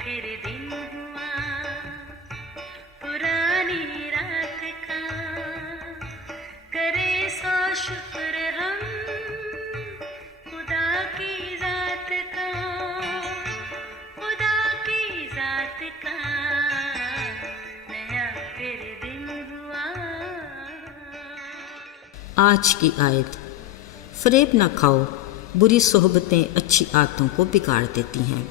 फिर दिन हुआ पुरानी रात का, करे सो शुक्र हम खुदा की जात का, खुदा की जात का, नया फिर दिन हुआ। आज की आयत, फरेब ना खाओ, बुरी सोहबतें अच्छी आदतों को बिगाड़ देती हैं।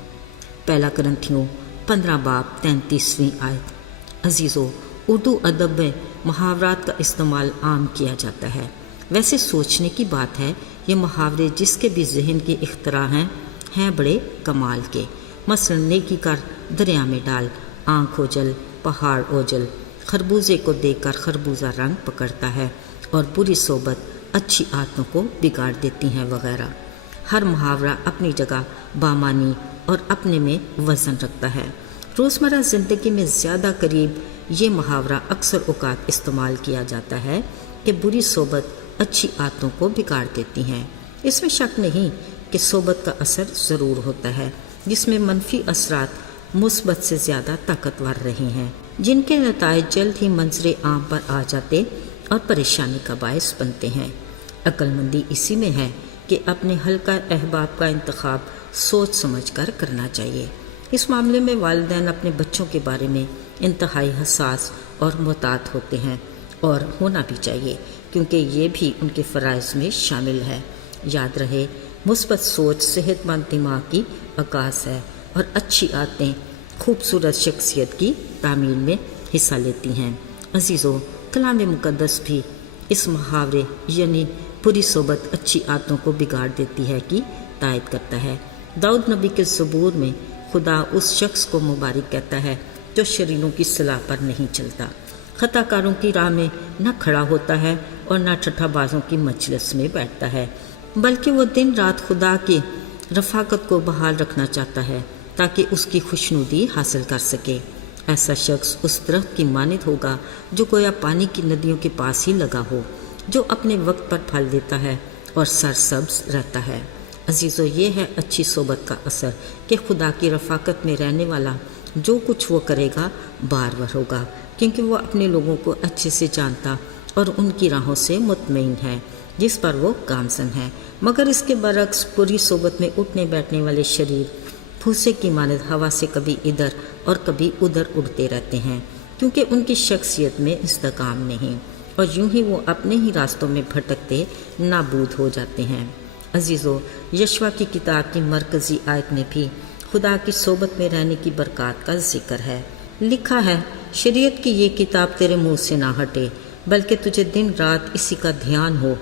पहला करंथियों 15 बाब 33वीं आयत। अजीज़ों, उर्दू अदब में मुहावरात का इस्तेमाल आम किया जाता है। वैसे सोचने की बात है, ये मुहावरे जिसके भी जहन के इख्तरा हैं बड़े कमाल के। मसलन नेकी कर दरिया में डाल, आँख ओझल पहाड़ ओझल, खरबूजे को देखकर खरबूजा रंग पकड़ता है, और बुरी सोबत अच्छी आदतों को बिगाड़ देती हैं वगैरह। हर मुहावरा अपनी जगह बामानी और अपने में वज़न रखता है। रोज़मर्रा ज़िंदगी में ज़्यादा करीब ये मुहावरा अक्सर औक़ात इस्तेमाल किया जाता है कि बुरी सोबत अच्छी आदतों को बिगाड़ देती हैं। इसमें शक नहीं कि सोबत का असर ज़रूर होता है, जिसमें मनफी असरात मुस्बत से ज़्यादा ताकतवर रहे हैं, जिनके नताइज जल्द ही मंजरे आम पर आ जाते और परेशानी का बायस बनते हैं। अक्लमंदी इसी में है कि अपने हल्का अहबाब का इंतखाब सोच समझ कर करना चाहिए। इस मामले में वालिदैन अपने बच्चों के बारे में इंतहाई हसास और मोहतात होते हैं, और होना भी चाहिए, क्योंकि ये भी उनके फ़राइज़ में शामिल है। याद रहे, मुस्बत सोच सेहतमंद दिमाग की अकास है, और अच्छी आदतें खूबसूरत शख्सियत की तामीर में हिस्सा लेती हैं। अजीज़ों, कलाम मुक़द्दस भी इस मुहावरे यानी बुरी सोबत अच्छी आदतों को बिगाड़ देती है की तायद करता है। दाऊद नबी के ज़बूर में खुदा उस शख्स को मुबारक कहता है जो शरीरों की सलाह पर नहीं चलता, खताकारों की राह में न खड़ा होता है और न ठट्ठाबाजों की मजलिस में बैठता है, बल्कि वो दिन रात खुदा की रफ़ाकत को बहाल रखना चाहता है ताकि उसकी खुशनुदी हासिल कर सके। ऐसा शख्स उस दरख्त की मानित होगा जो गोया पानी की नदियों के पास ही लगा हो, जो अपने वक्त पर फल देता है और सरसब्ज रहता है। अजीज़ों, ये है अच्छी सोबत का असर कि खुदा की रफ़ाकत में रहने वाला जो कुछ वो करेगा बारवर होगा, क्योंकि वो अपने लोगों को अच्छे से जानता और उनकी राहों से मुतमईन है, जिस पर वो गामज़न है। मगर इसके बरक्स बुरी सोबत में उठने बैठने वाले शरीर भूसे की मानद हवा से कभी इधर और कभी उधर उड़ते रहते हैं, क्योंकि उनकी शख्सियत में इस्तेकाम नहीं, और यूं ही वो अपने ही रास्तों में भटकते नाबूद हो जाते हैं। अजीज़ों, यशवा की किताब की मरकज़ी आयत में भी खुदा की सोबत में रहने की बरकत का जिक्र है। लिखा है, शरीयत की ये किताब तेरे मुँह से ना हटे, बल्कि तुझे दिन रात इसी का ध्यान हो,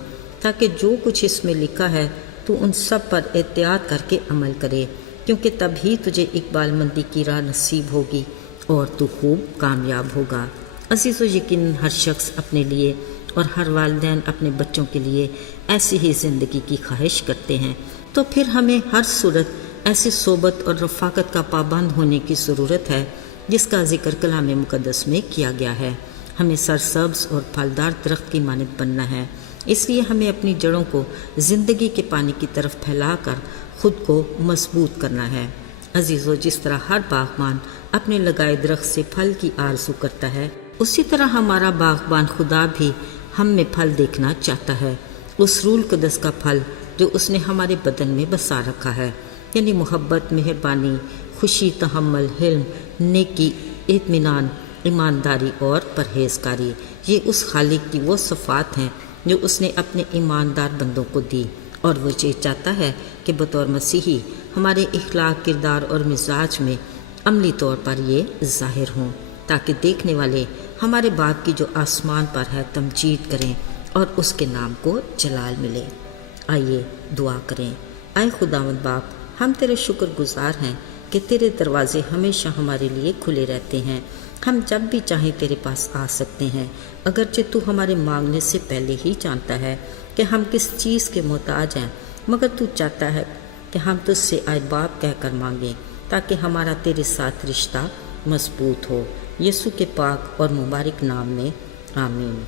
ताकि जो कुछ इसमें लिखा है तू उन सब पर एहतियात करके अमल करे, क्योंकि तभी तुझे इकबालमंदी की राह नसीब होगी और तू खूब कामयाब होगा। अज़ीज़ों, यकीनन हर शख्स अपने लिए और हर वालिदैन अपने बच्चों के लिए ऐसी ही ज़िंदगी की ख्वाहिश करते हैं, तो फिर हमें हर सूरत ऐसी सोबत और रफ़ाकत का पाबंद होने की ज़रूरत है जिसका ज़िक्र कलाम मुक़द्दस में किया गया है। हमें सरसब्ज़ और फलदार दरख्त की मानद बनना है, इसलिए हमें अपनी जड़ों को ज़िंदगी के पानी की तरफ फैलाकर ख़ुद को मजबूत करना है। अजीज़ों, जिस तरह हर बागबान अपने लगाए दरख्त से फल की आरज़ू करता है, उसी तरह हमारा बागबान खुदा भी हम में फल देखना चाहता है, उस रूल क़ुद्स का फल जो उसने हमारे बदन में बसा रखा है, यानी मोहब्बत, मेहरबानी, खुशी, तहम्मुल, हिल्म, नेकी, इत्मीनान, ईमानदारी और परहेज़गारी। ये उस खालिक की वो सिफ़ात हैं जो उसने अपने ईमानदार बंदों को दी, और वो ये चाहता है कि बतौर मसीही हमारे इखलाक, किरदार और मिजाज में अमली तौर पर ये ज़ाहिर हों, ताकि देखने वाले हमारे बाप की जो आसमान पर है तमजीद करें और उसके नाम को जलाल मिले। आइए दुआ करें। आए खुदावंद बाप, हम तेरे शुक्रगुजार हैं कि तेरे दरवाज़े हमेशा हमारे लिए खुले रहते हैं। हम जब भी चाहें तेरे पास आ सकते हैं, अगरचे तू हमारे मांगने से पहले ही जानता है कि हम किस चीज़ के मोहताज हैं, मगर तू चाहता है कि हम तुझसे आए बाप कहकर मांगें, ताकि हमारा तेरे साथ रिश्ता मजबूत हो। यीशु के पाक और मुबारक नाम में आमीन।